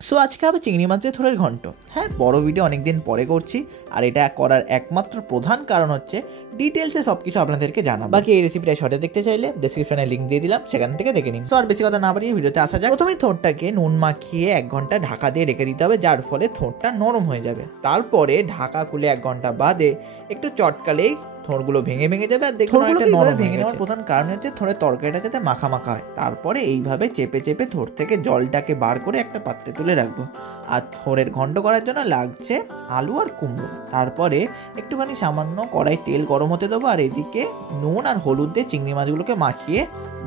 So আজকে হবে চিংড়ি মাছ দিয়ে থোড়ের ঘন্ট। হ্যাঁ, বড় ভিডিও অনেক দিন পরে করছি, আর এটা করার একমাত্র প্রধান কারণ হচ্ছে ডিটেলসে সব কিছু আপনাদেরকে জানাবো। বাকি এই রেসিপিটা শর্টে দেখতে চাইলে ডেসক্রিপশনে লিঙ্ক দিয়ে দিলাম, সেখান থেকে দেখে নিন। সো আর বেশি কথা না বাড়িয়ে ভিডিওতে আসা যাক। প্রথমে থোড়টাকে নুন মাখিয়ে 1 ঘন্টা ঢাকা দিয়ে রেখে দিতে হবে, যার ফলে থোড়টা নরম হয়ে যাবে। তারপরে ঢাকা খুলে 1 ঘন্টা বাদে একটু চটকালেই থোড়গুলো ভেঙে ভেঙে যাবে, আর দেখুন একটা নরম ভেঙে নেওয়ার প্রধান কারণ হচ্ছে থোড়ের তরকারিটা যাতে মাখা মাখা হয়। তারপরে এইভাবে চেপে চেপে থোড় থেকে জলটাকে বার করে একটা পাত্রে তুলে রাখবো। আর থোড়ের ঘন্ট করার জন্য লাগছে আলু আর কুমড়ো। তারপরে একটুখানি সামান্য কড়াই তেল গরম হতে দেবো, আর এদিকে নুন আর হলুদ দিয়ে চিংড়ি মাছগুলোকে মাখিয়ে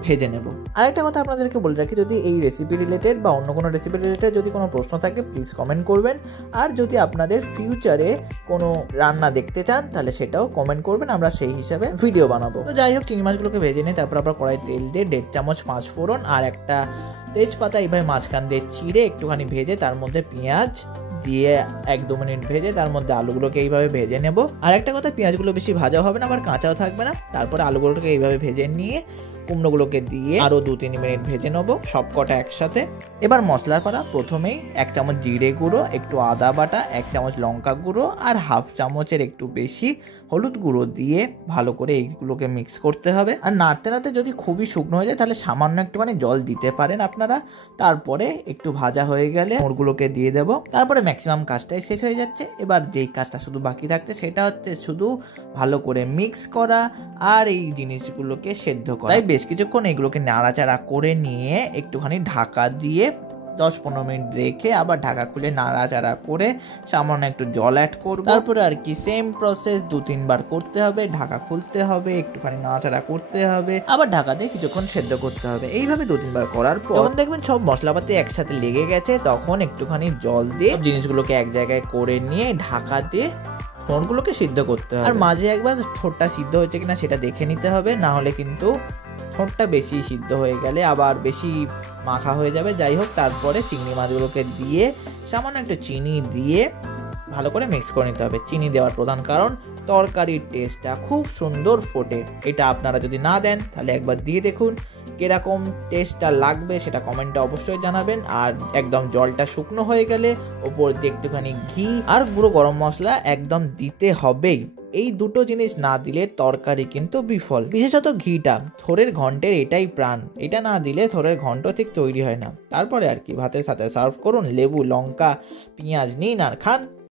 ভেজে নেব। আরেকটা কথা আপনাদেরকে বলে রাখি, যদি এই রেসিপি রিলেটেড বা অন্য কোনো রেসিপি রিলেটেড যদি কোনো প্রশ্ন থাকে প্লিজ কমেন্ট করবেন। আর যদি আপনাদের ফিউচারে কোনো রান্না দেখতে চান তাহলে সেটাও কমেন্ট করবেন, আমরা সেই হিসাবে ভিডিও বানাবো। তো যাই হোক, চিংড়ি মাছগুলোকে ভেজে নিই। তারপর আবার কড়াই তেল দিয়ে 1.5 চামচ 5 ফোড়ন আর একটা তেজপাতা এইভাবে মাঝখান দিয়ে চিড়ে একটুখানি ভেজে তার মধ্যে পেঁয়াজ দিয়ে 1-2 মিনিট ভেজে তার মধ্যে আলুগুলোকে এইভাবে ভেজে নেব। আর একটা কথা, পেঁয়াজগুলো বেশি ভাজা হবে না, আবার কাঁচাও থাকবে না। তারপরে আলুগুলোকে এইভাবে ভেজে নিয়ে কুমড়োগুলোকে দিয়ে আরও 2-3 মিনিট ভেজে নেবো সব কটা একসাথে। এবার মশলার পাড়া, প্রথমেই 1 চামচ জিরে গুঁড়ো, একটু আদা বাটা, 1 চামচ লঙ্কা গুঁড়ো আর 1/2 চামচের একটু বেশি হলুদ গুঁড়ো দিয়ে ভালো করে এইগুলোকে মিক্স করতে হবে। আর নাড়তে নাড়তে যদি খুবই শুকনো হয়ে যায় তাহলে সামান্য একটুখানি জল দিতে পারেন আপনারা। তারপরে একটু ভাজা হয়ে গেলে মোড়গুলোকে দিয়ে দেব। তারপরে ম্যাক্সিমাম কাজটাই শেষ হয়ে যাচ্ছে। এবার যেই কাজটা শুধু বাকি থাকছে সেটা হচ্ছে শুধু ভালো করে মিক্স করা আর এই জিনিসগুলোকে সেদ্ধ করা। তাই বেশ কিছুক্ষণ এগুলোকে নাড়াচাড়া করে নিয়ে একটুখানি ঢাকা দিয়ে 10-15 মিনিট রেখে আবার ঢাকা খুলে নাড়াচাড়া করে সামান্য একটু জল অ্যাড করব। তারপরে আর কি সেম প্রসেস 2-3 বার করতে হবে, ঢাকা খুলতে হবে, একটুখানি নাড়াচাড়া করতে হবে, আবার ঢাকা দিয়ে কিছুক্ষণ সেদ্ধ করতে হবে। এইভাবে 2-3 বার করার পর যখন দেখবেন সব মশলাপাতি একসাথে লেগে গেছে, তখন একটুখানি জল দিয়ে জিনিসগুলোকে এক জায়গায় করে নিয়ে ঢাকা দিয়ে থোড়গুলোকে সিদ্ধ করতে হবে। আর মাঝে একবার থোড়টা সিদ্ধ হয়েছে কিনা সেটা দেখে নিতে হবে, না হলে কিন্তু থোড়টা বেশি সিদ্ধ হয়ে গেলে আবার বেশি মাখা হয়ে যাবে। যাই হোক, তারপরে চিংড়ি মাছগুলোকে দিয়ে সামান্য একটু চিনি দিয়ে ভালো করে মিক্স করে নিতে হবে। চিনি দেওয়ার প্রধান কারণ তরকারির টেস্টটা খুব সুন্দর ফোটে। এটা আপনারা যদি না দেন তাহলে একবার দিয়ে দেখুন কিরকম টেস্টটা লাগবে, সেটা কমেন্টে অবশ্যই জানাবেন। আর একদম জলটা শুকনো হয়ে গেলে ওপর দিয়ে একটুখানি ঘি আর গুঁড়ো গরম মশলা একদম দিতে হবেই। এই দুটো জিনিস না দিলে তরকারি কিন্তু বিফল। বিশেষত ঘিটা, থোড়ের ঘন্টের এটাই প্রাণ। এটা না দিলে থোড়ের ঘন্ট ঠিক তৈরি হয় না। তারপরে আর কি ভাতের সাথে সার্ভ করুন, লেবু, লঙ্কা, পেঁয়াজ নিন আর খান।